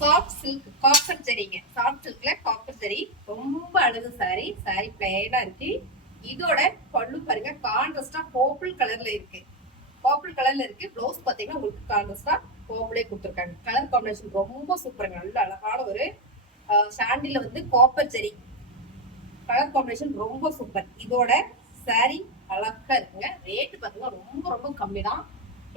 Soft silk copper ஜரிங்க soft சில்க்ல copper zari ரொம்ப அழகு சாரி சாரி பிளைனா இருக்கு. இதோட பல்லு பாருங்க கான்ட்ரஸ்டா பர்பிள் கலர்ல இருக்கு. பர்பிள் கலர்ல இருக்கு. ப்ளவுஸ் பாத்தீங்கன்னா உங்களுக்கு கான்ட்ரஸ்டா பர்பிளே கொடுத்துருக்காங்க. கலர் காம்பினேஷன் ரொம்ப சூப்பருங்க நல்ல அழகான ஒரு சாண்டில வந்து காப்பர் ஜரி கலர் காம்பினேஷன் ரொம்ப சூப்பர் இதோட சாரி அழகா இருக்குங்க. ரேட்டு பாத்தீங்கன்னா ரொம்ப ரொம்ப கம்மி தான்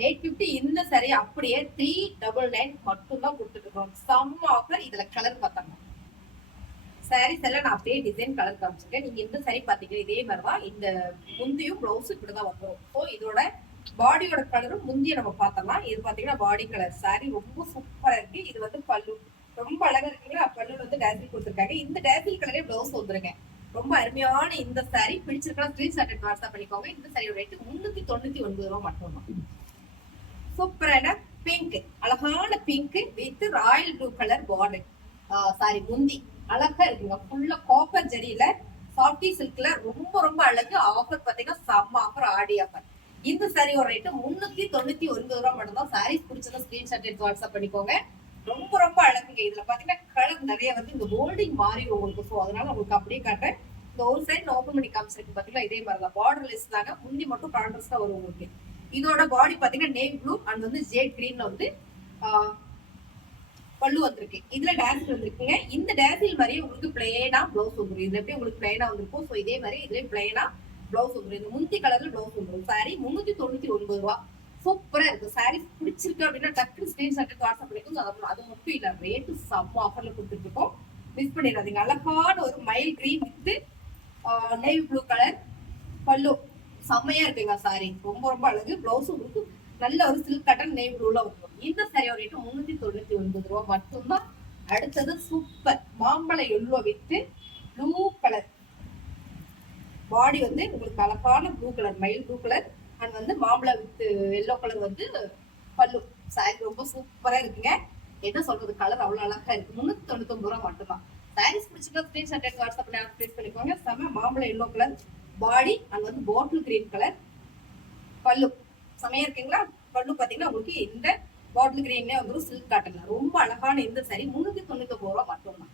எயிட் பிப்டி இந்த சரி அப்படியே த்ரீ டபுள் நைன் மட்டும் தான் கொடுத்துட்டு சம் ஆஃபர் இதுல கலர் பார்த்தாங்க சாரீஸ் எல்லாம் நான் அப்படியே டிசைன் கலர் காமிச்சிருக்கேன். நீங்க இந்த சாரி பாத்தீங்கன்னா இதே மாதிரி தான். இந்த முந்தியும் பிளவுஸ் இப்படிதான் வந்துடும் ஸோ இதோட பாடியோட கலரும் முந்திய நம்ம பார்த்தோம்னா இது பாத்தீங்கன்னா பாடி கலர் சாரி ரொம்ப சூப்பரா இருக்கு. இது வந்து பல்லு. ரொம்ப அழகா இருக்குங்களா பல்லு வந்து டேசில் கொடுத்துருக்காங்க. இந்த டேசில் கலரே ப்ளவுஸ் வந்துருங்க. ரொம்ப அருமையான இந்த சாரி பிடிச்சிருக்கா ஸ்கிரீன்ஷாட் வாட்ஸ்அப் பண்ணிக்கோங்க. இந்த சாரியோட ரேட்டு முன்னூத்தி தொண்ணூத்தி ஒன்பது ரூபா மட்டும்தான். சூப்பரான பிங்க் அழகான pink with royal blue colour border sari முந்தி. அழகா இருக்குங்க. ஃபுல்லா காப்பர் ஜெரியில சாஃப்டி சில்க்ல ரொம்ப ரொம்ப அழகு. ஆஃபர் பாத்தீங்கன்னா செம்ம ஆஃபர் ஆடி ஆஃபர் இந்த சாரியோட ரேட்டு முன்னூத்தி தொண்ணூத்தி ஒன்பது ரூபா மட்டும் தான் சாரீஸ் பிடிச்சதை ஸ்கிரீன்ஷாட் எடுத்து வாட்ஸ்அப் பண்ணிக்கோங்க. ரொம்ப ரொம்ப அழகுங்க. இதுல பாத்தீங்கன்னா கலர் நிறைய வந்து இந்த ஹோல்டிங் மாறி உங்களுக்கு. ஸோ அதனால உங்களுக்கு அப்படியே காட்டுறேன். இந்த ஒரு சைடு ஓப்பன் பண்ணி காமிச்சிருக்கு பாத்தீங்கன்னா இதே மாதிரி தான் பார்டர் லெஸ் தாங்க. முந்தி மட்டும் கான்ட்ராஸ்டா வரும் உங்களுக்கு. இதோட பாடி பாத்தீங்கன்னா நேம் ப்ளூ அண்ட் வந்து ஜேட் கிரீன்ல வந்து பல்லு வந்திருக்கு. இதுல டேசில் வந்திருக்குங்க. இந்த டேசில் மாதிரியே உங்களுக்கு பிளேனா ப்ளவுஸ் வந்துரும். இதுல எப்படி உங்களுக்கு பிளேனா வந்திருக்கும். ஸோ இதே மாதிரி இதுல பிளேனா ப்ளவுஸ் வந்துடும் இந்த முந்தி கலர்ல ப்ளவுஸ் வந்துடும் சாரி முன்னூத்தி தொண்ணூத்தி ஒன்பது ரூபா. சூப்பரா இருக்கு. சாரி பிடிச்சிருக்கு அப்படின்னா டக்கு ஸ்கிரீன்ஷாட் வாட்ஸ்அப் பண்ணிக்கும் அது அது மட்டும் இல்ல ரேட்டு செம்ம ஆஃபர்ல கொடுத்துட்டு இருக்கோம் மிஸ் பண்ணிடாதீங்க. அழகான ஒரு mile green with navy blue colour pallu. செம்மையா இருக்குங்க சாரி ரொம்ப ரொம்ப அழகு. பிளவுஸ் உங்களுக்கு நல்ல ஒரு சில்க் கட்டன் நெய் ப்ளூல வரும் இந்த சாரி ரேட்டு முன்னூத்தி தொண்ணூத்தி ஒன்பது ரூபா. மட்டும்தான். அடுத்தது சூப்பர் மாம்பழ yellow with blue colour body வந்து உங்களுக்கு அழகான ப்ளூ கலர் மயில் ப்ளூ கலர் அண்ட் வந்து மாம்பழ வித்து எல்லோ கலர் வந்து பல்லு. சாரி ரொம்ப சூப்பரா இருக்குங்க. என்ன சொல்றது? கலர் அவ்வளவு அழகா இருக்கு. முன்னூத்தி தொண்ணூத்தி ஒன்பது ரூபா மட்டும்தான். சாரீஸ் பிடிச்சிருக்கா ஸ்கிரீன்ஷாட் எடுத்து வாட்ஸ்அப் பண்ணி ப்ளேஸ் பண்ணிக்கோங்க. செம மாம்பழ எல்லோ கலர் பாடி அண்ட் வந்து பாட்டில் கிரீன் கலர் பல்லு. செமையா இருக்குங்களா? பல்லு பாத்தீங்கன்னா உங்களுக்கு இந்த பாட்டில் கிரீன்லேயே வந்து சில்க் காட்டன்ல ரொம்ப அழகான இந்த சரி முன்னூத்தி தொண்ணூத்தி ஒன்பது ரூபா மட்டும்தான்.